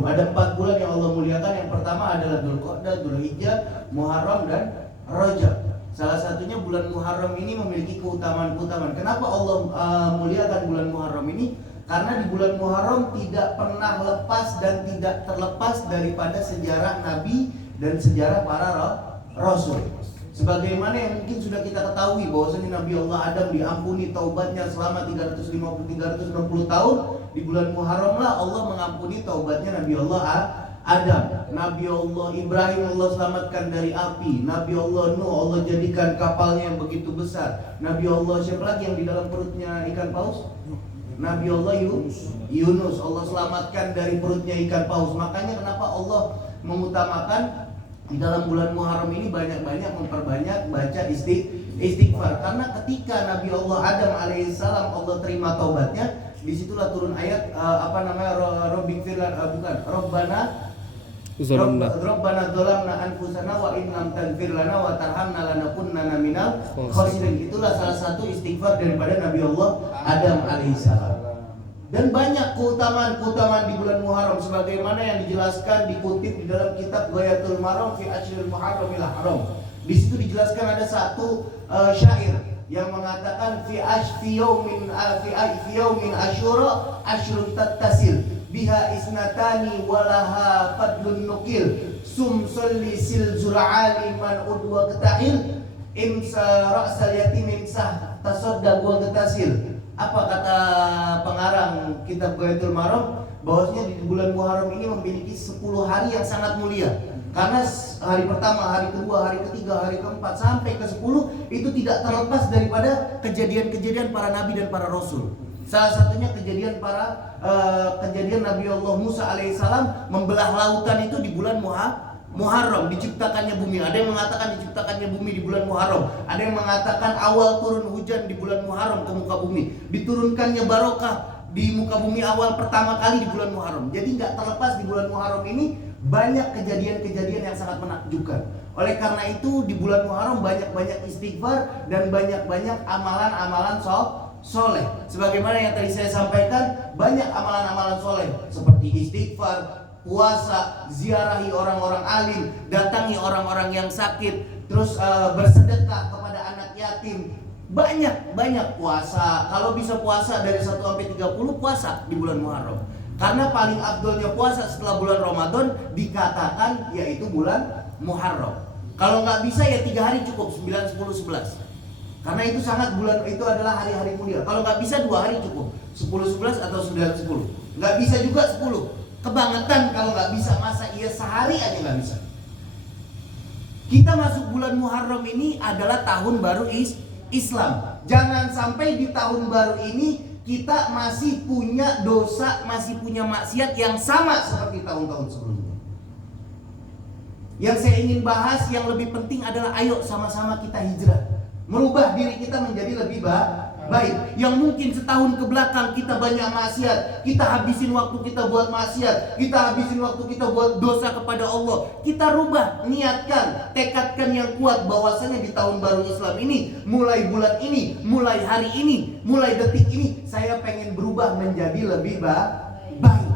Ada 4 bulan yang Allah muliakan. Yang pertama adalah Dzulqa'dah, Dzulhijjah, Muharram dan Rajab. Salah satunya bulan Muharram ini memiliki keutamaan-keutamaan. Kenapa Allah muliakan bulan Muharram ini? Karena di bulan Muharram tidak pernah lepas dan tidak terlepas daripada sejarah Nabi dan sejarah para Rasul. Sebagaimana yang mungkin sudah kita ketahui bahwasanya Nabi Allah Adam diampuni taubatnya selama 360 tahun. Di bulan Muharram lah Allah mengampuni taubatnya Nabi Allah Adam. Nabi Allah Ibrahim Allah selamatkan dari api. Nabi Allah Nuh Allah jadikan kapalnya yang begitu besar. Nabi Allah siapa lagi yang di dalam perutnya ikan paus? Nabi Allah Yunus Allah selamatkan dari perutnya ikan paus. Makanya kenapa Allah mengutamakan di dalam bulan Muharram ini banyak-banyak memperbanyak baca istighfar. Karena ketika Nabi Allah Adam alaihissalam Allah terima taubatnya, disitulah turun ayat Rabbana dzalamna anfusana wa in lam taghfir lana wa tarhamna lanakunanna minal khasirin. Itulah salah satu istighfar daripada Nabi Allah Adam alaihissalam. Dan banyak keutamaan-keutamaan di bulan Muharram sebagaimana yang dijelaskan dikutip di dalam kitab Ghayatul Maram fi Ashril Muharramil Haram. Di situ dijelaskan ada satu syair yang mengatakan fi yaumin asyura asyrun tattasil biha isnatani walaha fadlun nukil sum salli sil zur'ali man udwa ketahil imsa ra'sal yatim imsah tasaddaq wa ketasil. Apa kata pengarang kitab Ghayatul Maram? Bahwasanya di bulan Muharram ini memiliki 10 hari yang sangat mulia. Karena hari pertama, hari kedua, hari ketiga, hari keempat sampai ke 10 itu tidak terlepas daripada kejadian-kejadian para nabi dan para rasul. Salah satunya kejadian Nabi Allah Musa alaihissalam membelah lautan itu di bulan Muharram, diciptakannya bumi. Ada yang mengatakan diciptakannya bumi di bulan Muharram. Ada yang mengatakan awal turun hujan di bulan Muharram ke muka bumi. Diturunkannya barokah di muka bumi awal pertama kali di bulan Muharram. Jadi nggak terlepas di bulan Muharram ini banyak kejadian-kejadian yang sangat menakjubkan. Oleh karena itu di bulan Muharram banyak-banyak istighfar dan banyak-banyak amalan-amalan soleh. Sebagaimana yang tadi saya sampaikan, banyak amalan-amalan soleh seperti istighfar, puasa, ziarahi orang-orang alim, datangi orang-orang yang sakit, terus bersedekah kepada anak yatim. Banyak puasa. Kalau bisa puasa dari 1 sampai 30 puasa di bulan Muharram. Karena paling afdolnya puasa setelah bulan Ramadan dikatakan yaitu bulan Muharram. Kalau nggak bisa ya 3 hari cukup, 9, 10, 11. Karena itu itu adalah hari-hari mulia. Kalau nggak bisa 2 hari cukup, 10, 11 atau 9, 10. Nggak bisa juga 10. Kebangetan kalau nggak bisa, masa iya sehari aja nggak bisa. Kita masuk bulan Muharram ini adalah tahun baru Islam. Jangan sampai di tahun baru ini kita masih punya dosa, masih punya maksiat yang sama seperti tahun-tahun sebelumnya. Yang saya ingin bahas yang lebih penting adalah ayo sama-sama kita hijrah, merubah diri kita menjadi lebih baik. Yang mungkin setahun ke belakang kita banyak maksiat, kita habisin waktu kita buat maksiat, kita habisin waktu kita buat dosa kepada Allah. Kita rubah, niatkan, tekadkan yang kuat bahwasanya di tahun baru Islam ini, mulai bulan ini, mulai hari ini, mulai detik ini, saya pengen berubah menjadi lebih baik.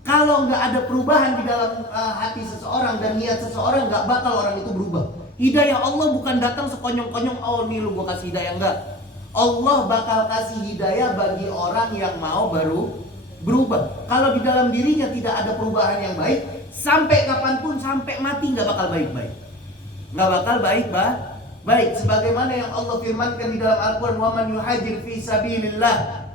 Kalau nggak ada perubahan di dalam hati seseorang dan niat seseorang, nggak bakal orang itu berubah. Hidayah Allah bukan datang sekonyong-konyong, oh nih lu gua kasih hidayah, enggak. Allah bakal kasih hidayah bagi orang yang mau baru berubah. Kalau di dalam dirinya tidak ada perubahan yang baik, sampai kapanpun, sampai mati nggak bakal baik-baik. Nggak bakal baik. Sebagaimana yang Allah firmankan di dalam Al-Quran, wa man yuhajir fi sabilillah.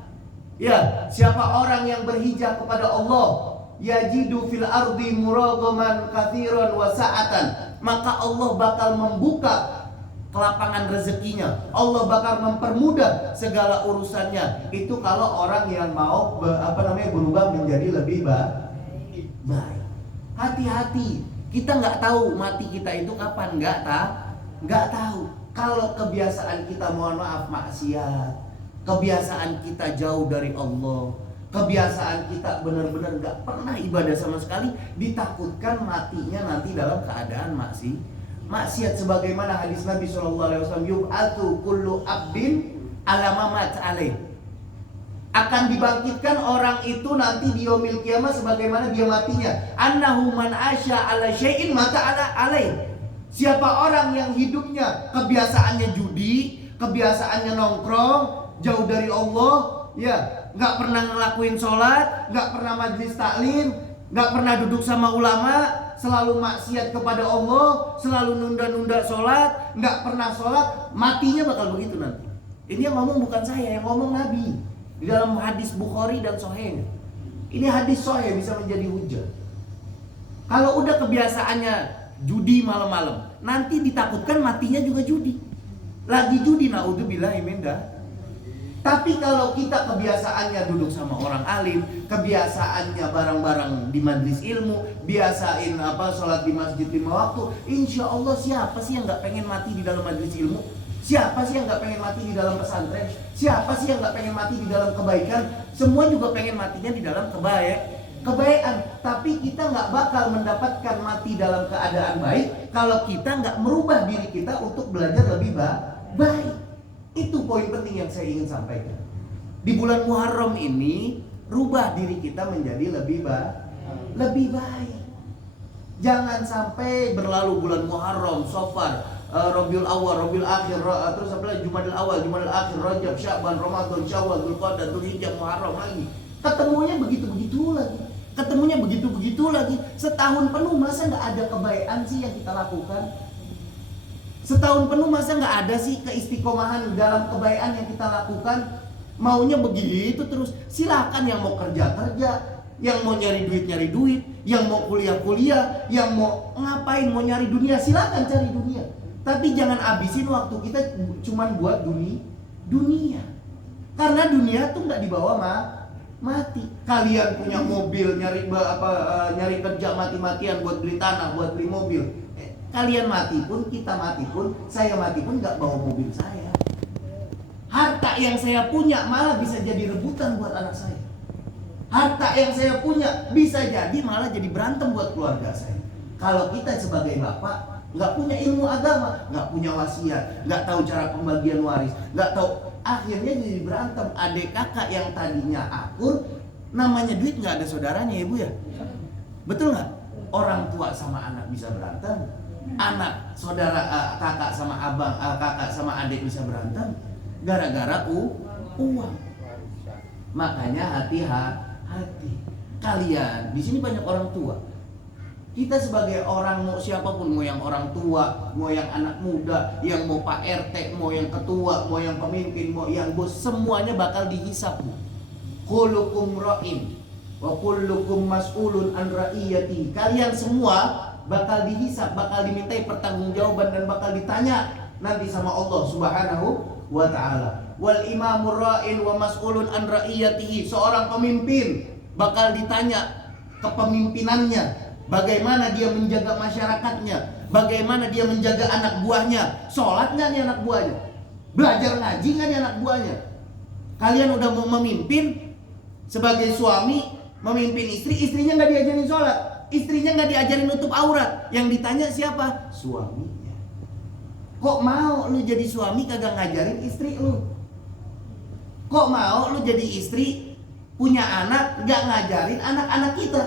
Ya, siapa orang yang berhijrah kepada Allah, yajidu fil ardi muragaman katsiran wa sa'atan, maka Allah bakal membuka kelapangan rezekinya. Allah bakal mempermudah segala urusannya. Itu kalau orang yang mau berubah menjadi lebih baik. Hati-hati. Kita nggak tahu mati kita itu kapan, nggak tahu. Kalau kebiasaan kita, mohon maaf, maksiat, kebiasaan kita jauh dari Allah, kebiasaan kita benar-benar nggak pernah ibadah sama sekali, ditakutkan matinya nanti dalam keadaan maksiat. Sebagaimana hadis Nabi SAW, yub'atu kullu abdin ala ma mat alaih. Akan dibangkitkan orang itu nanti di yaumil kiamah sebagaimana dia matinya. Annahu man asya ala syai'in mata ala alaih. Siapa orang yang hidupnya kebiasaannya judi, kebiasaannya nongkrong, jauh dari Allah, ya, nggak pernah ngelakuin sholat, nggak pernah majlis taklim, nggak pernah duduk sama ulama, selalu maksiat kepada Allah, selalu nunda-nunda sholat, nggak pernah sholat, matinya bakal begitu nanti. Ini yang ngomong bukan saya, yang ngomong Nabi di dalam hadis Bukhari dan Sahih. Ini hadis Sahih bisa menjadi hujah. Kalau udah kebiasaannya judi malam-malam, nanti ditakutkan matinya juga judi. Lagi judi, naudzubillah min dzalik. Tapi kalau kita kebiasaannya duduk sama orang alim, kebiasaannya bareng-bareng di majlis ilmu, biasain sholat di masjid 5 waktu, insya Allah siapa sih yang nggak pengen mati di dalam majlis ilmu? Siapa sih yang nggak pengen mati di dalam pesantren? Siapa sih yang nggak pengen mati di dalam kebaikan? Semua juga pengen matinya di dalam kebaikan. Tapi kita nggak bakal mendapatkan mati dalam keadaan baik kalau kita nggak merubah diri kita untuk belajar lebih baik. Itu poin penting yang saya ingin sampaikan. Di bulan Muharram ini, rubah diri kita menjadi lebih baik. Jangan sampai berlalu bulan Muharram, Safar, Rabiul Awal, Rabiul Akhir, terus Jumadil Awal, Jumadil Akhir, Rajab, Sya'ban, Ramadan, Syawal, Dzulqa'dah, Dzulhijjah, Muharram lagi. Ketemunya begitu-begitu lagi. Ketemunya begitu-begitu lagi. Setahun penuh masa nggak ada kebaikan sih yang kita lakukan? Setahun penuh masa nggak ada sih keistiqomahan dalam kebaikan yang kita lakukan? Maunya begitu terus. Silakan yang mau kerja, yang mau nyari duit, yang mau kuliah, yang mau ngapain, mau nyari dunia, silakan cari dunia. Tapi jangan habisin waktu kita cuman buat dunia. Karena dunia tuh nggak dibawa mati. Kalian punya mobil, nyari kerja mati-matian buat beli tanah, buat beli mobil. Kalian mati pun, kita mati pun, saya mati pun nggak bawa mobil saya. Harta yang saya punya malah bisa jadi rebutan buat anak saya. Harta yang saya punya bisa jadi malah jadi berantem buat keluarga saya. Kalau kita sebagai bapak nggak punya ilmu agama, nggak punya wasiat, nggak tahu cara pembagian waris, nggak tahu, akhirnya jadi berantem. Adik kakak yang tadinya akur, namanya duit nggak ada saudaranya ya bu ya, betul nggak? Orang tua sama anak bisa berantem, anak saudara kakak sama abang, kakak sama adik bisa berantem, gara-gara uang. Makanya hati-hati. Kalian di sini banyak orang tua. Kita sebagai orang, mau siapapun, mau yang orang tua, mau yang anak muda, yang mau Pak RT, mau yang ketua, mau yang pemimpin, mau yang bos, semuanya bakal dihisab. Kullukum ra'in wa kullukum mas'ulun an ra'iyati. Kalian semua bakal dihisab, bakal dimintai pertanggungjawaban dan bakal ditanya nanti sama Allah Subhanahu wa taala. Wal imamur ra'in wa mas'ulun an ra'iyatihi. Seorang pemimpin bakal ditanya kepemimpinannya, bagaimana dia menjaga masyarakatnya, bagaimana dia menjaga anak buahnya. Sholat nggak nih anak buahnya? Belajar ngaji nggak nih anak buahnya? Kalian udah mau memimpin sebagai suami, memimpin istri, istrinya nggak diajarin sholat, istrinya nggak diajarin nutup aurat. Yang ditanya siapa? Suaminya. Kok mau lu jadi suami kagak ngajarin istri lu? Kok mau lu jadi istri punya anak nggak ngajarin anak-anak kita?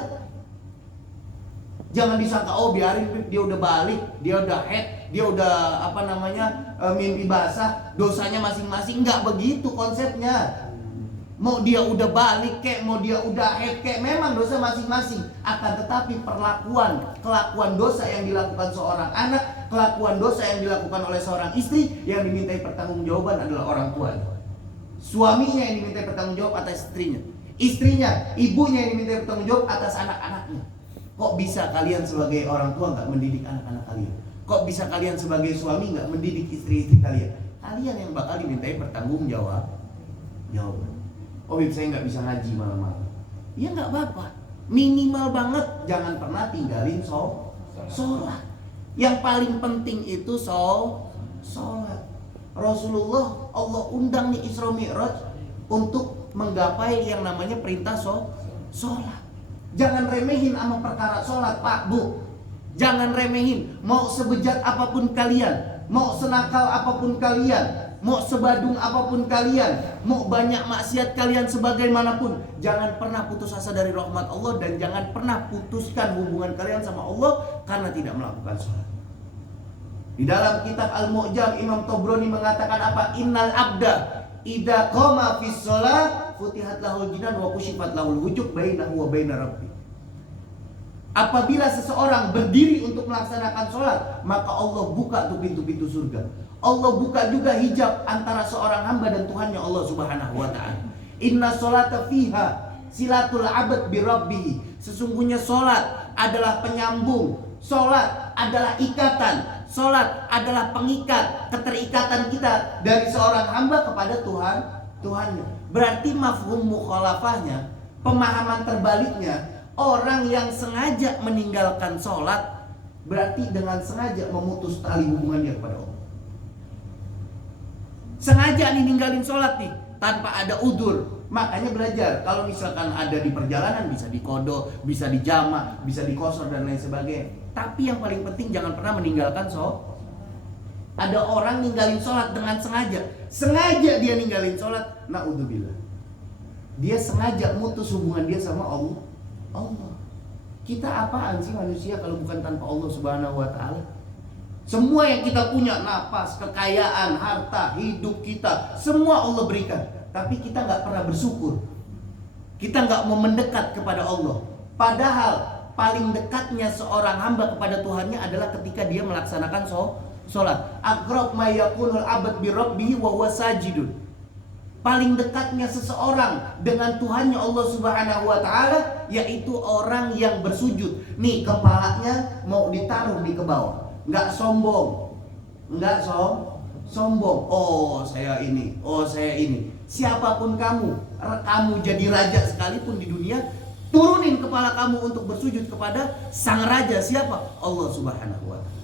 Jangan disangka biarin dia udah balik, dia udah head, dia udah mimpi basah, dosanya masing-masing. Nggak begitu konsepnya. Mau dia udah balik kek, mau dia udah head kek, memang dosa masing-masing. Akan tetapi kelakuan dosa yang dilakukan seorang anak, kelakuan dosa yang dilakukan oleh seorang istri, yang dimintai pertanggungjawaban adalah orang tuanya. Suaminya yang dimintai pertanggungjawab atas istrinya, ibunya yang dimintai pertanggungjawab atas anak-anaknya. Kok bisa kalian sebagai orang tua nggak mendidik anak-anak kalian? Kok bisa kalian sebagai suami nggak mendidik istri-istri kalian? Kalian yang bakal dimintai pertanggungjawaban. Bib, saya nggak bisa ngaji malam-malam. Ya nggak apa-apa. Minimal banget jangan pernah tinggalin sholat. Yang paling penting itu sholat. Rasulullah Allah undang nih Isra Mi'raj untuk menggapai yang namanya perintah sholat. Jangan remehin sama perkara sholat, Pak, Bu. Jangan remehin. Mau sebejat apapun kalian, mau senakal apapun kalian, mau sebadung apapun kalian, mau banyak maksiat kalian sebagaimanapun, jangan pernah putus asa dari rahmat Allah dan jangan pernah putuskan hubungan kalian sama Allah karena tidak melakukan sholat. Di dalam kitab Al-Mu'jam Imam Tabrani mengatakan apa? Innal abda idza qama fis shalah futihat lahul jinan wa kushifat lahul hujub bainahu wa baina rabbi. Apabila seseorang berdiri untuk melaksanakan sholat, maka Allah buka tuh pintu-pintu surga. Allah buka juga hijab antara seorang hamba dan Tuhannya Allah Subhanahu wa ta'ala. Inna sholata fiha silatul abad bi rabbih. Sesungguhnya sholat adalah penyambung, sholat adalah ikatan, sholat adalah pengikat, keterikatan kita dari seorang hamba kepada Tuhannya. Berarti mafhum mukhalafahnya, pemahaman terbaliknya, orang yang sengaja meninggalkan sholat berarti dengan sengaja memutus tali hubungannya kepada Allah. Sengaja ninggalin sholat nih tanpa ada udzur. Makanya belajar, kalau misalkan ada di perjalanan bisa dikodok, bisa dijamak, bisa dikosor dan lain sebagainya. Tapi yang paling penting jangan pernah meninggalkan sholat. Ada orang ninggalin sholat dengan sengaja. Sengaja dia ninggalin sholat, na'udzubillah. Dia sengaja mutus hubungan dia sama Allah. Kita apaan sih manusia kalau bukan tanpa Allah Subhanahu wa ta'ala? Semua yang kita punya, napas, kekayaan, harta, hidup kita, semua Allah berikan. Tapi kita gak pernah bersyukur. Kita gak mau mendekat kepada Allah. Padahal paling dekatnya seorang hamba kepada Tuhannya adalah ketika dia melaksanakan sholat. Aqrab ma yakunul abad bi rabbihi wa huwa sajidun. Paling dekatnya seseorang dengan Tuhannya Allah Subhanahu wa ta'ala yaitu orang yang bersujud. Nih kepalanya mau ditaruh di ke bawah. Nggak sombong. Nggak sombong. Oh saya ini. Siapapun kamu jadi raja sekalipun di dunia, turunin kepala kamu untuk bersujud kepada sang raja. Siapa? Allah Subhanahu wa ta'ala.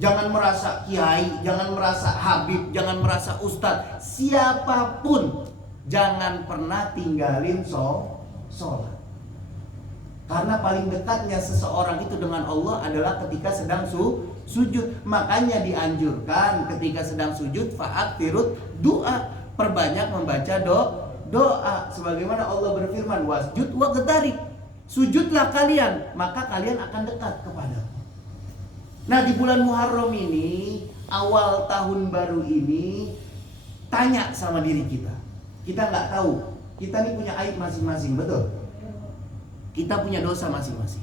Jangan merasa kiai, jangan merasa habib, jangan merasa ustadz. Siapapun jangan pernah tinggalin sholat. Karena paling dekatnya seseorang itu dengan Allah adalah ketika sedang sujud. Makanya dianjurkan ketika sedang sujud fa'aktirut doa, perbanyak membaca doa. Sebagaimana Allah berfirman, wasjud waqtarib. Sujudlah kalian, maka kalian akan dekat kepada. Nah di bulan Muharram ini, awal tahun baru ini, tanya sama diri kita. Kita nggak tahu, kita ini punya aib masing-masing, betul? Kita punya dosa masing-masing.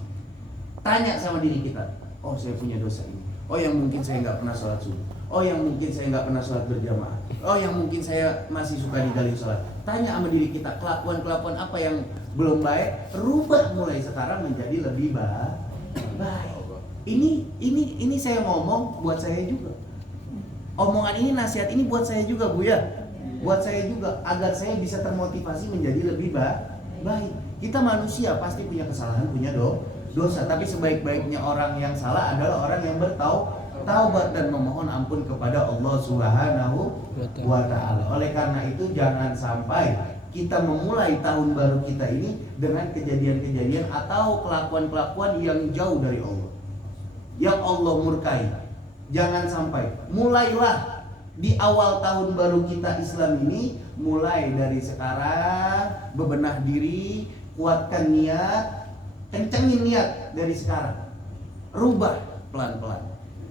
Tanya sama diri kita, oh saya punya dosa ini. Oh yang mungkin saya nggak pernah sholat subuh. Oh yang mungkin saya nggak pernah sholat berjamaah. Oh yang mungkin saya masih suka ninggalin sholat. Tanya sama diri kita, kelakuan-kelakuan apa yang belum baik, rubah mulai sekarang menjadi lebih baik. Ini saya ngomong buat saya juga. Omongan ini, nasihat ini buat saya juga, Bu ya. Buat saya juga agar saya bisa termotivasi menjadi lebih baik. Kita manusia pasti punya kesalahan, punya dosa. Tapi sebaik-baiknya orang yang salah adalah orang yang bertaubat dan memohon ampun kepada Allah Subhanahu wa ta'ala. Oleh karena itu jangan sampai kita memulai tahun baru kita ini dengan kejadian-kejadian atau kelakuan-kelakuan yang jauh dari Allah, yang Allah murkai. Jangan sampai. Mulailah di awal tahun baru kita Islam ini, mulai dari sekarang bebenah diri, kuatkan niat, kencengin niat dari sekarang. Rubah pelan-pelan.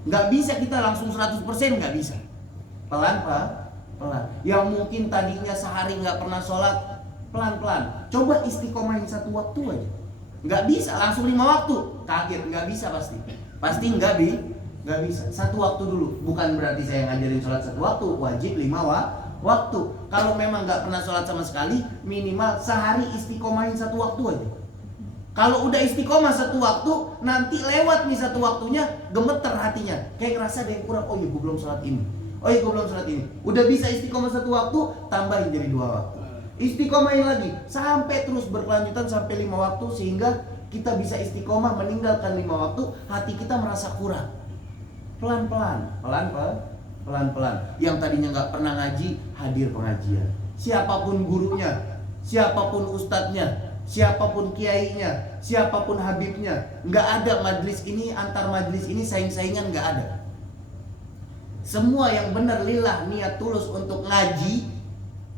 Nggak bisa kita langsung 100%, nggak bisa. Pelan-pelan. Yang mungkin tadinya sehari nggak pernah sholat, pelan-pelan. Coba istiqomahin satu waktu aja. Nggak bisa langsung 5 waktu. Kaget, nggak bisa pasti. Pasti nggak bisa. Satu waktu dulu. Bukan berarti saya ngajarin sholat satu waktu. Wajib 5 waktu. Kalau memang nggak pernah sholat sama sekali, minimal sehari istiqomahin satu waktu aja. Kalau udah istiqomah satu waktu, nanti lewat nih satu waktunya, gemeter hatinya, kayak ngerasa ada yang kurang. Oh iya gue belum sholat ini. Udah bisa istiqomah satu waktu, tambahin jadi 2 waktu. Istiqomahin lagi sampai terus berkelanjutan sampai 5 waktu, sehingga kita bisa istiqomah meninggalkan 5 waktu, hati kita merasa kurang. Pelan-pelan. Yang tadinya nggak pernah ngaji, hadir pengajian. Siapapun gurunya, siapapun ustadznya, siapapun kiainya, siapapun habibnya, nggak ada majlis ini antar majlis ini saing-saingan, nggak ada. semua yang benar lillah, niat tulus untuk ngaji,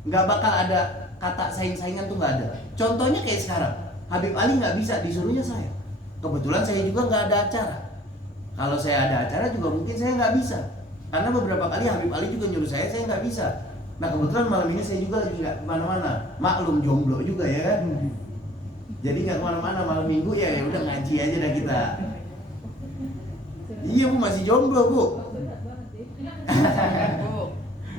nggak bakal ada kata saing-saingan tuh, nggak ada. Contohnya kayak sekarang, Habib Ali nggak bisa, disuruhnya saya. Kebetulan saya juga nggak ada acara. Kalau saya ada acara juga mungkin saya nggak bisa, karena beberapa kali Habib Ali juga nyuruh saya nggak bisa. Nah kebetulan malam ini saya juga lagi nggak kemana-mana, maklum jomblo juga ya kan. Jadi nggak kemana-mana malam minggu ya udah ngaji aja dah kita. Iya Bu, masih jomblo Bu.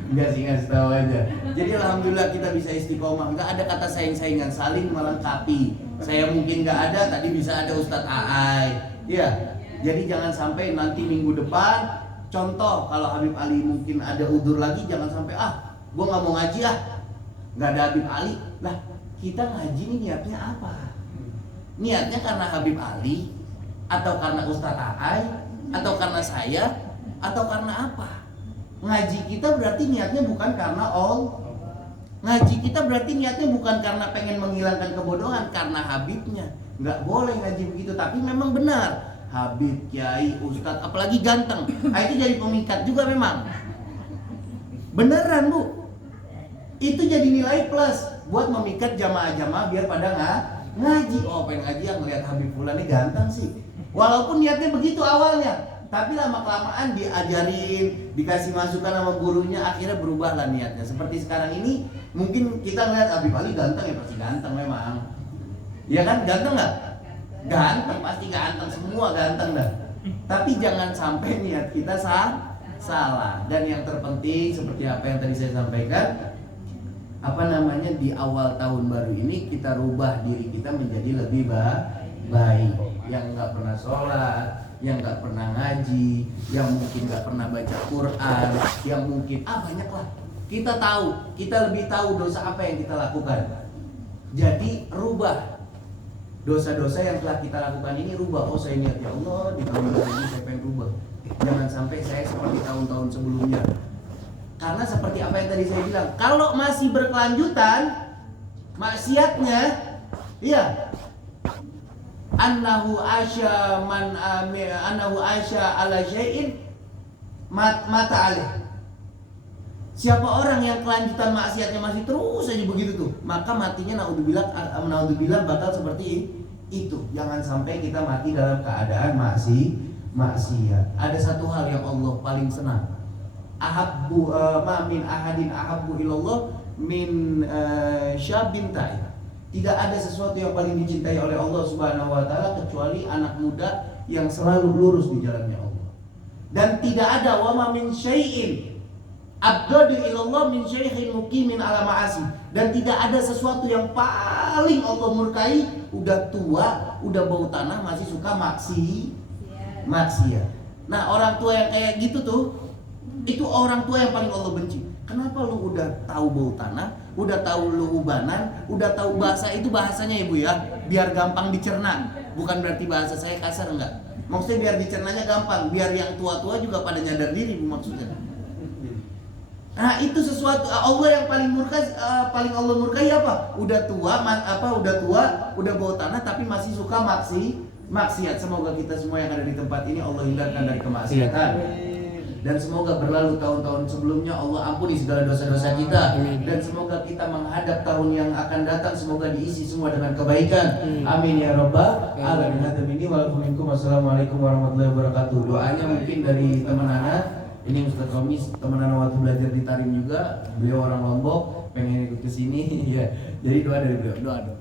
Enggak sih, ngasih tahu aja. Jadi alhamdulillah kita bisa istiqomah, nggak ada kata saing-saingan, saling melengkapi. Saya mungkin nggak ada, tadi bisa ada Ustadz Aai. Iya. Jadi jangan sampai nanti minggu depan, contoh kalau Habib Ali mungkin ada udur lagi, jangan sampai gua nggak mau ngaji nggak ada Habib Ali. Lah kita ngaji ini niatnya apa? Niatnya karena Habib Ali, atau karena Ustadz Aai, atau karena saya, atau karena apa? Ngaji kita berarti niatnya bukan karena ngaji kita berarti niatnya bukan karena pengen menghilangkan kebodohan, karena Habibnya. Nggak boleh ngaji begitu, tapi memang benar Habib, Kiai, Ustadz, apalagi ganteng, itu jadi pemikat juga memang. Beneran Bu, itu jadi nilai plus buat memikat jamaah-jamaah biar pada ngaji. Oh pengen ngaji yang ngeliat Habib Fulan ini ganteng sih. Walaupun niatnya begitu awalnya, tapi lama-kelamaan diajarin, dikasih masukan sama gurunya, akhirnya berubahlah niatnya. Seperti sekarang ini, mungkin kita ngeliat Habib Ali ganteng, ya pasti ganteng memang. Iya kan, ganteng nggak? Ganteng, pasti ganteng, semua ganteng dah. Tapi jangan sampai niat kita salah. Dan yang terpenting seperti apa yang tadi saya sampaikan, di awal tahun baru ini kita rubah diri kita menjadi lebih baik. Yang nggak pernah sholat, yang nggak pernah ngaji, yang mungkin nggak pernah baca Quran, yang mungkin banyak lah. Kita tahu, kita lebih tahu dosa apa yang kita lakukan. Jadi rubah dosa-dosa yang telah kita lakukan ini, rubah. Oh saya niat ya Allah di tahun baru ini saya pengen rubah. Jangan sampai saya seperti tahun-tahun sebelumnya. Karena seperti apa yang tadi saya bilang, kalau masih berkelanjutan maksiatnya, iya, annahu asya ala syai'in mata alaih. Siapa orang yang kelanjutan maksiatnya masih terus aja begitu tuh, maka matinya naudzubillah bakal seperti itu. Jangan sampai kita mati dalam keadaan maksiat. Ada satu hal yang Allah paling senang. Ma min ahadin ahabbu ilallah min syabin ta'ib. Tidak ada sesuatu yang paling dicintai oleh Allah Subhanahu wa taala kecuali anak muda yang selalu lurus di jalannya Allah. Dan tidak ada wa ma min syai'in abghadu ilallah min syaikhin muqimin ala ma'asi. Dan tidak ada sesuatu yang paling Allah murkai, udah tua, udah bau tanah masih suka maksiat. Nah, orang tua yang kayak gitu tuh, itu orang tua yang paling Allah benci. Kenapa lu udah tahu bau tanah, udah tahu lu ubanan, udah tahu bahasa itu bahasanya Ibu ya, biar gampang dicerna. Bukan berarti bahasa saya kasar, enggak. Maksudnya biar dicernanya gampang, biar yang tua-tua juga pada nyadar diri maksudnya. Nah, itu sesuatu Allah yang paling paling Allah murkai apa? Udah tua, udah bau tanah tapi masih suka maksiat. Semoga kita semua yang ada di tempat ini Allah hindarkan dari kemaksiatan. Dan semoga berlalu tahun-tahun sebelumnya, Allah ampuni segala dosa-dosa kita. Dan semoga kita menghadap tahun yang akan datang, semoga diisi semua dengan kebaikan. Amin ya rabbal alamin. Wassalamualaikum warahmatullahi wabarakatuh. Doanya mungkin dari teman anak. Ini Ustaz Romi, teman anak waktu belajar di Tarim juga. Beliau orang Lombok, pengen ikut ke sini. Ya. Jadi doa dari beliau. Doa.